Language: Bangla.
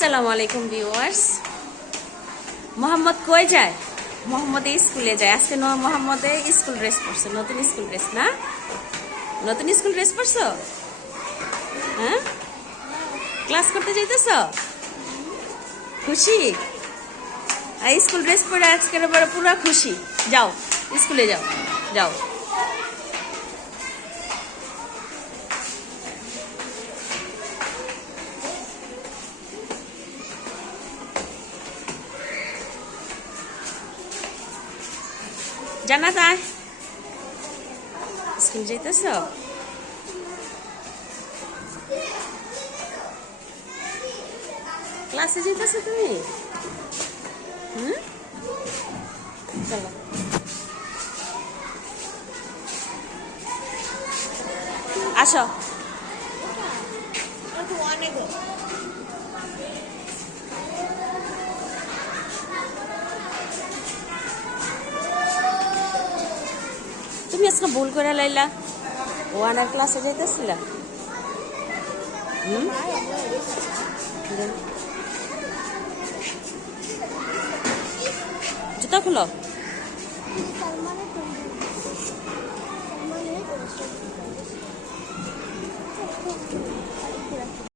আসসালামু আলাইকুম ভিউয়ার্স। মোহাম্মদ কই যায়? মোহাম্মদ স্কুলে যায়। আজকে মোহাম্মদ স্কুল ড্রেস পরছে, নতুন স্কুল ড্রেস না? নতুন স্কুল ড্রেস পরছো? হ্যাঁ, ক্লাস করতে যাইতেছ? খুশি? আর স্কুল ড্রেস পরে আজকের বড় পুরো খুশি। যাও স্কুলে যাও, যাও। জানা তাই স্কুল যাইতেছ? ক্লাসে যাইতেছ তুমি? চলো। আসো। তুমি আজকে ভুল করে লাইলা, ওয়ানের ক্লাসে যাইতেছিলা। জুতা খুলো।